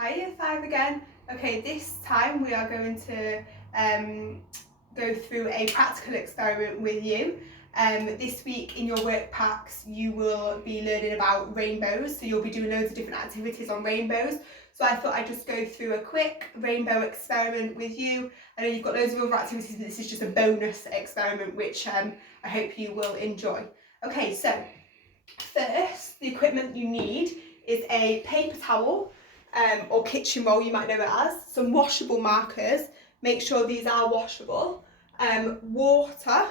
Hi Year 5 again. Okay, this time we are going to go through a practical experiment with you. This week in your work packs you will be learning about rainbows, so you'll be doing loads of different activities on rainbows. So I thought I'd just go through a quick rainbow experiment with you. I know you've got loads of other activities, but this is just a bonus experiment which I hope you will enjoy. Okay, so first, the equipment you need is a paper towel, or kitchen roll, you might know it as, some washable markers, make sure these are washable, water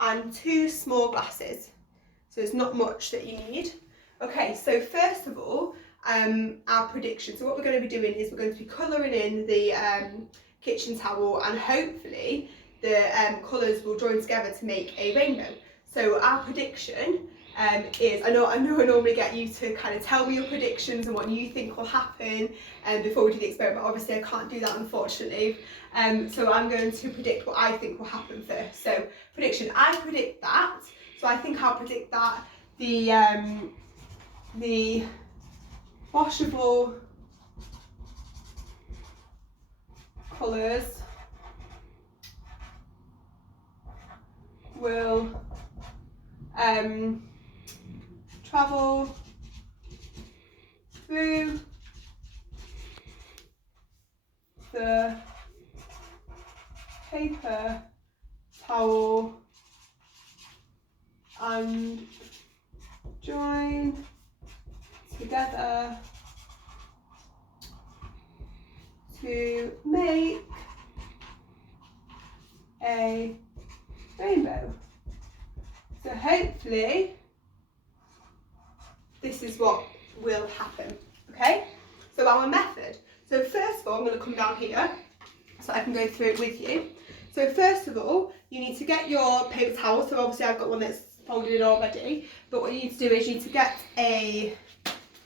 and 2 small glasses. So there's not much that you need. Okay, so first of all, our prediction. So what we're going to be doing is we're going to be colouring in the kitchen towel, and hopefully the colours will join together to make a rainbow. So our prediction is, I know I normally get you to kind of tell me your predictions and what you think will happen before we do the experiment, but obviously I can't do that unfortunately. So I'm going to predict what I think will happen first. So prediction, I predict that. So I think I'll predict that the washable colours will travel through the paper towel and join together to make a rainbow. So hopefully this is what will happen. Okay, so our method. So first of all, I'm going to come down here so I can go through it with you. So first of all, you need to get your paper towel. So obviously I've got one that's folded in already, but what you need to do is you need to get a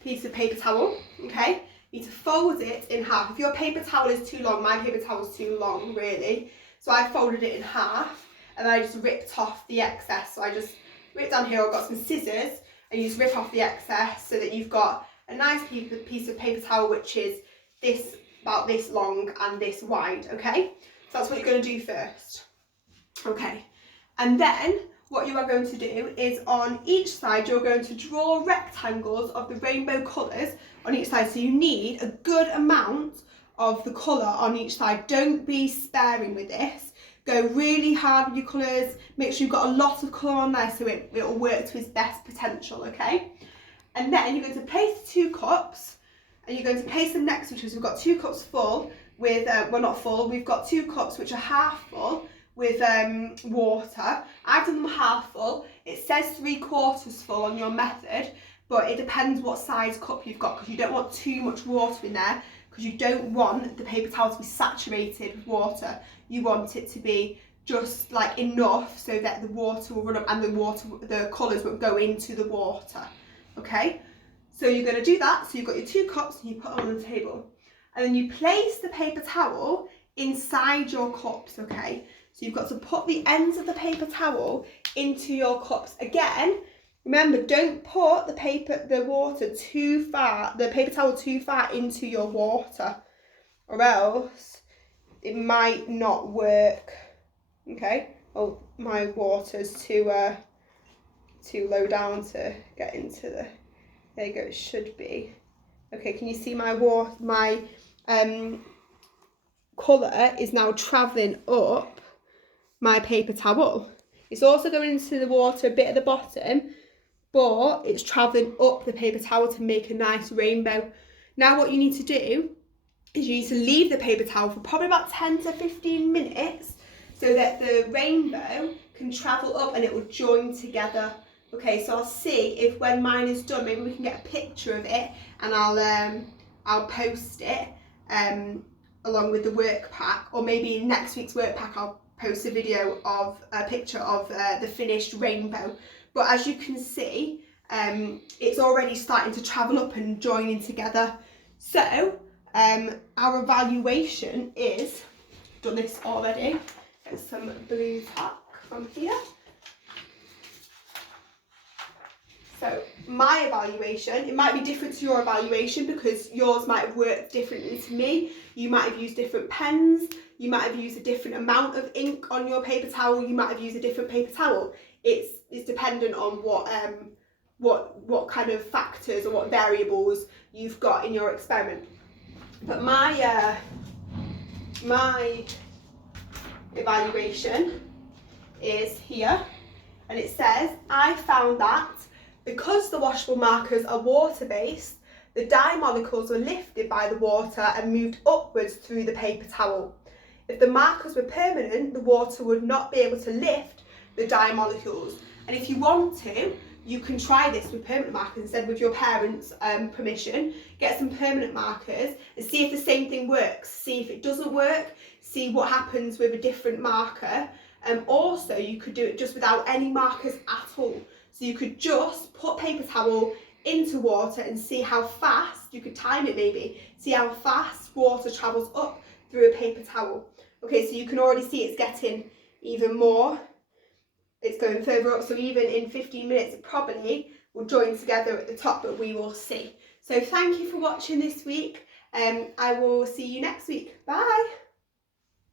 piece of paper towel, okay? You need to fold it in half. If your paper towel is too long, my paper towel is too long really, so I folded it in half and I just ripped off the excess. So I just ripped down here, I've got some scissors, and you just rip off the excess so that you've got a nice piece of paper towel which is this, about this long and this wide, okay? So that's what you're going to do first. Okay, and then what you are going to do is on each side you're going to draw rectangles of the rainbow colours on each side. So you need a good amount of the colour on each side. Don't be sparing with this. Go really hard with your colours. Make sure you've got a lot of colour on there so it will work to its best potential, okay? And then you're going to place 2 cups and you're going to place them next to each other. So we've got 2 cups full with, well not full, we've got 2 cups which are half full with water. I've done them half full. It says 3/4 full on your method, but it depends what size cup you've got, because you don't want too much water in there, because you don't want the paper towel to be saturated with water. You want it to be just like enough so that the water will run up and the colours won't go into the water. Okay, so you're going to do that. So you've got your 2 cups and you put them on the table, and then you place the paper towel inside your cups. Okay, so you've got to put the ends of the paper towel into your cups. Again, remember, don't put the paper towel too far into your water, or else it might not work. Okay, oh, my water's too low down to get into the, there you go, it should be. Okay, can you see my colour is now travelling up my paper towel. It's also going into the water a bit at the bottom, but it's travelling up the paper towel to make a nice rainbow. Now what you need to do is you need to leave the paper towel for probably about 10 to 15 minutes so that the rainbow can travel up and it will join together. Okay, so I'll see if when mine is done, maybe we can get a picture of it, and I'll post it along with the work pack, or maybe in next week's work pack I'll post a video of a picture of the finished rainbow. But as you can see, it's already starting to travel up and joining together. So our evaluation is, done this already, get some blue tack from here. So my evaluation, it might be different to your evaluation because yours might have worked differently to me. You might have used different pens, you might have used a different amount of ink on your paper towel, you might have used a different paper towel. It's dependent on what kind of factors or what variables you've got in your experiment. But my evaluation is here, and it says, I found that because the washable markers are water-based, the dye molecules were lifted by the water and moved upwards through the paper towel. If the markers were permanent, the water would not be able to lift the dye molecules. And if you want to, you can try this with permanent markers instead, with your parents' permission. Get some permanent markers and see if the same thing works. See if it doesn't work, see what happens with a different marker. Also, you could do it just without any markers at all. So you could just put paper towel into water and see how fast, you could time it maybe, see how fast water travels up through a paper towel. Okay, so you can already see it's getting even more, it's going further up, so even in 15 minutes it probably will join together at the top, but we will see. So thank you for watching this week, I will see you next week. Bye!